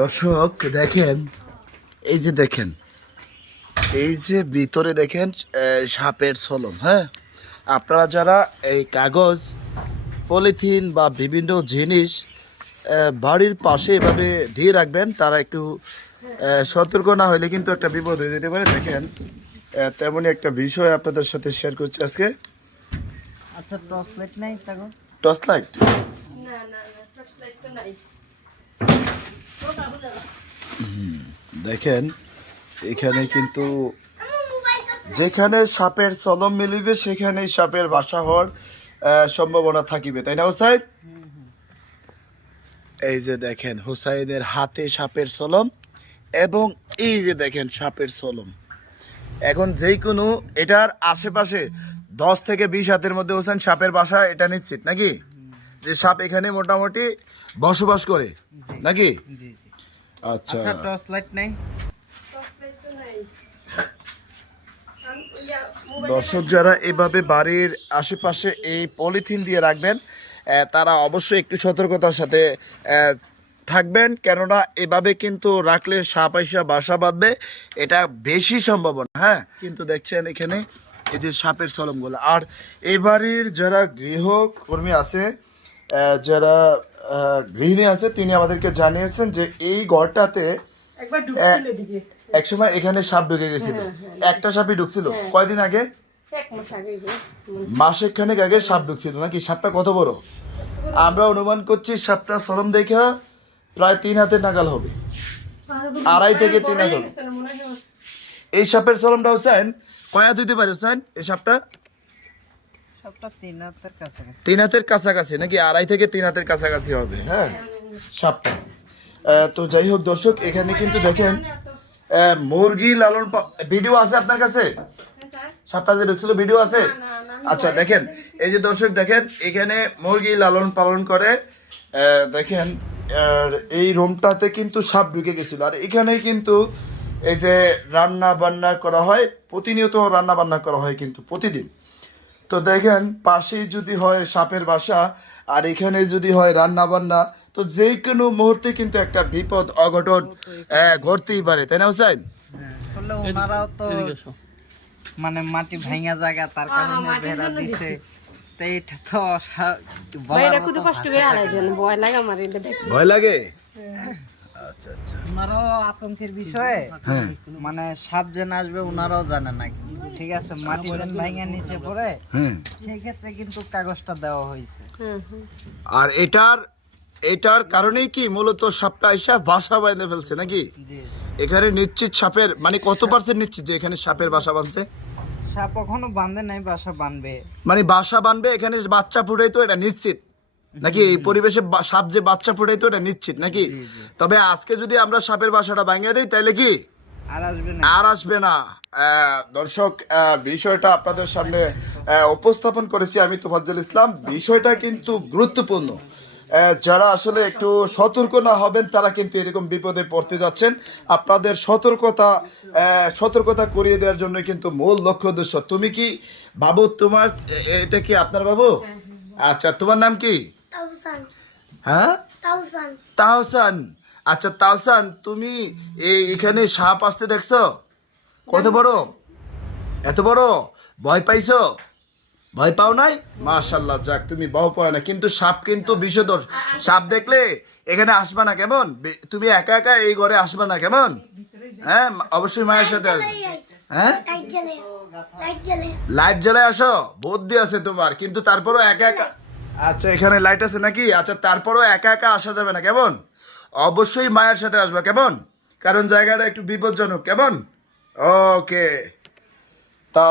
দর্শক দেখেন, এই যে দেখেন, এই যে ভিতরে দেখেন সাপের ছলম। হ্যাঁ, আপনারা যারা এই কাগজ, পলিথিন বা বিভিন্ন জিনিস বাড়ির পাশে এভাবে দিয়ে রাখবেন, তারা একটু সতর্ক না হলে কিন্তু একটা বিপদ হয়ে যেতে পারে। দেখেন তেমনই একটা বিষয় আপনাদের সাথে শেয়ার করছি আজকে। আচ্ছা, টর্চ লাইট নাই তাগো? টর্চ লাইট না না না, টর্চ লাইট তো নাই। দেখেন, এখানে কিন্তু যেখানে সাপের চলম মিলিবে সেখানেই সাপের বাসা হওয়ার সম্ভাবনা থাকিবে, তাই না হুসাইন? এই যে দেখেন হুসাইনের হাতে সাপের চলম, এবং এই যে দেখেন সাপের চলম। এখন যেই কোনো এটার আশেপাশে 10 থেকে 20 হাতের মধ্যে হোসেন সাপের বাসা, এটা নিশ্চিত নাকি? যে সাপ এখানে মোটামুটি বসবাস করে নাকি? জি জি। আচ্ছা, আচ্ছা, টর্চ লাইট নাই? টর্চ লাইট তো নাই। দর্শক যারা এভাবে বাড়ির আশেপাশে এই পলিথিন দিয়ে রাখবেন, তারা অবশ্যই একটু সতর্কতার সাথে থাকবেন, কেননা এভাবে কিন্তু রাখলে সাপ আইসা বাসা বাঁধবে, এটা বেশি সম্ভাবনা। হ্যাঁ, কিন্তু দেখছেন এখানে এই যে সাপের সলমগুলো। আর এই বাড়ির যারা গৃহকর্মী আছে, যারা গৃহিণী আছে, তিনি আমাদেরকে জানিয়েছেন যে এই ঘরটাতে একবার ঢুকছিল এদিকে। একসময় এখানে সাপ ঢুকে গেছিল। একটা সাপই ঢুকছিল কয়দিন আগে? এক মাস আগে মাসেক খানেক আগে সাপ ঢুকছিল নাকি? সাপটা কত বড়? আমরা অনুমান করছি সাপটা সরম দেখে প্রায় 3 হাতের নাগাল হবে, 2.5 থেকে 3 হাত হবে। এই সাপের সরমটা হোসেন কয় হাত হইতে পারে হোসেন? এই সাপটা সবটা 3 হাতের কাছাকাছি। 3 হাতের কাছাকাছি নাকি 2.5 থেকে 3 হাতের কাছাকাছি হবে। হ্যাঁ, সাপটা। তো যাই হোক দর্শক, এখানে কিন্তু দেখেন মুরগি লালন ভিডিও আছে আপনার কাছে? সাপটা যে ঢুকছিল ভিডিও আছে? আচ্ছা দেখেন, এই যে দর্শক দেখেন, এখানে মুরগি লালন পালন করে। দেখেন, আর এই রুমটাতে কিন্তু সাপ ঢুকে গেছিল। আর এখানেই কিন্তু এই যে রান্না বান্না করা হয়, প্রতিনিয়ত রান্না বান্না করা হয় কিন্তু প্রতিদিন। তো দেখেন, পাশেই যদি হয় সাপের বাসা আর এখানে যদি হয় রান্না বান্না, তো যে কোনো মুহূর্তে কিন্তু একটা বিপদ অঘটন ঘটতেই পারে, তাই না হুসাইন? আসলে ওনারাও তো মানে মাটি ভাঙা জায়গা, তার কারণে বেড়া দিছে। তো এটা তো বলার মতো কষ্ট করে আলাই যেন ভয় লাগে আমার এটা দেখতে। ভয় লাগে? আচ্ছা আচ্ছা। ওনারাও আতঙ্কের বিষয়ে, হ্যাঁ, মানে সাপ যে আসবে ওনারাও জানে না। ঠিক আছে, মাটি যেন ভাঙা নিচে পড়ে, হ্যাঁ। সেই ক্ষেত্রে কিন্তু কাগজটা দেওয়া হয়েছে। আর এটার কারণেই কি মূলত সাপটা এসে বাসা বাঁধে ফেলছে নাকি? জি। এখানে নিশ্চিত সাপের মানে কত পার্সেন্ট নিশ্চিত যে এখানে সাপের বাসা বাঁধছে? সাপ কখনো বাঁধে নাই, বাসা বাঁধবে। মানে বাসা বাঁধবে, এখানে বাচ্চা ফুটাইতো, এটা নিশ্চিত নাকি? এই পরিবেশে সাপ যে বাচ্চা ফুটাইতো, এটা নিশ্চিত নাকি? তবে আজকে যদি আমরা সাপের বাসাটা ভাঙিয়ে দিই তাহলে কি আর আসবে না? আর আসবে না। দর্শক, বিষয়টা আপনাদের সামনে উপস্থাপন করেছি আমি তোফাজ্জল ইসলাম। বিষয়টা কিন্তু গুরুত্বপূর্ণ। যারা আসলে একটু সতর্ক না হবেন তারা কিন্তু এরকম বিপদে পড়তে যাচ্ছেন। আপনাদের সতর্কতা করিয়ে দেওয়ার জন্য কিন্তু মূল লক্ষ্য উদ্দেশ্য। তুমি কি বাবু, তোমার এটা কি আপনার বাবু? আচ্ছা, তোমার নাম কি? হ্যাঁ, তাহসান। আচ্ছা তাহসান, তুমি এখানে সাপ আসতে দেখছো? কত বড়? এত বড়? ভয় পাইছো? ভয় পাও নাই? মাশাআল্লাহ, যাক, তুমি ভয় পাও না। কিন্তু সাপ কিন্তু বিষধর। সাপ দেখলে এখানে আসবা না, কেমন? তুমি একা একা এই ঘরে আসবা না, কেমন? হ্যাঁ, অবশ্যই মায়ের সাথে আসবে। হ্যাঁ, লাইট জ্বালায় আসো, বুদ্ধি আছে তোমার, কিন্তু তারপরও একা একা। আচ্ছা, এখানে লাইট আছে নাকি? আচ্ছা, তারপরও একা একা আসা যাবে না, কেমন? অবশ্যই মায়ের সাথে আসবা, কেমন? কারণ জায়গাটা একটু বিপজ্জনক, কেমন? ওকে। তা